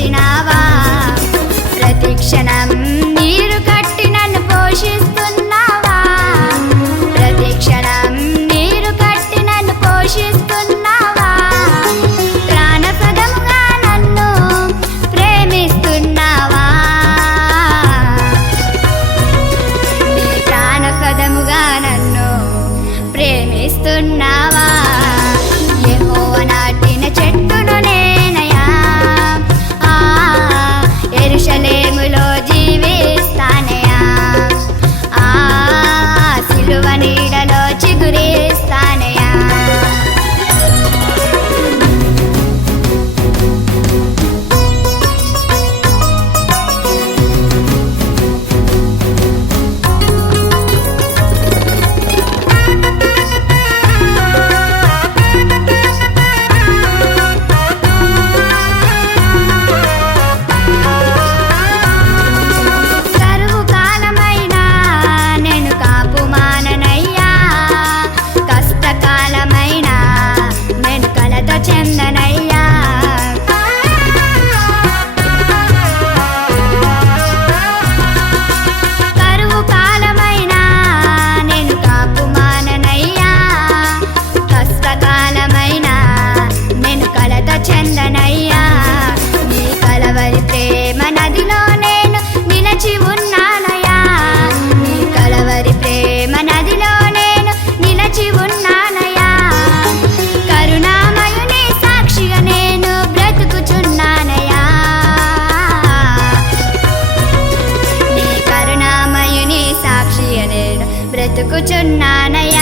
ఇచ్చినావా ప్రతి And then. బ్రతుకుచున్నానయ్య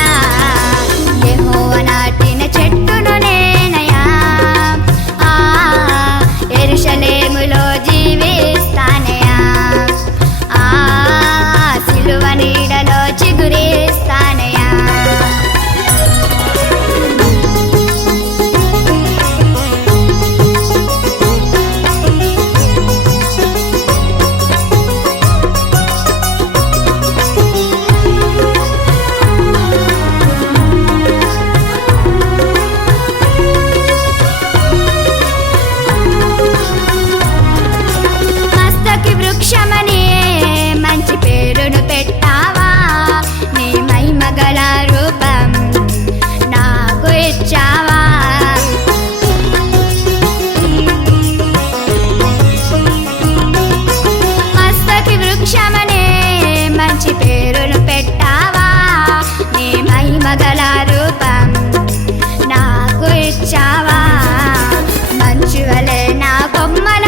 Mala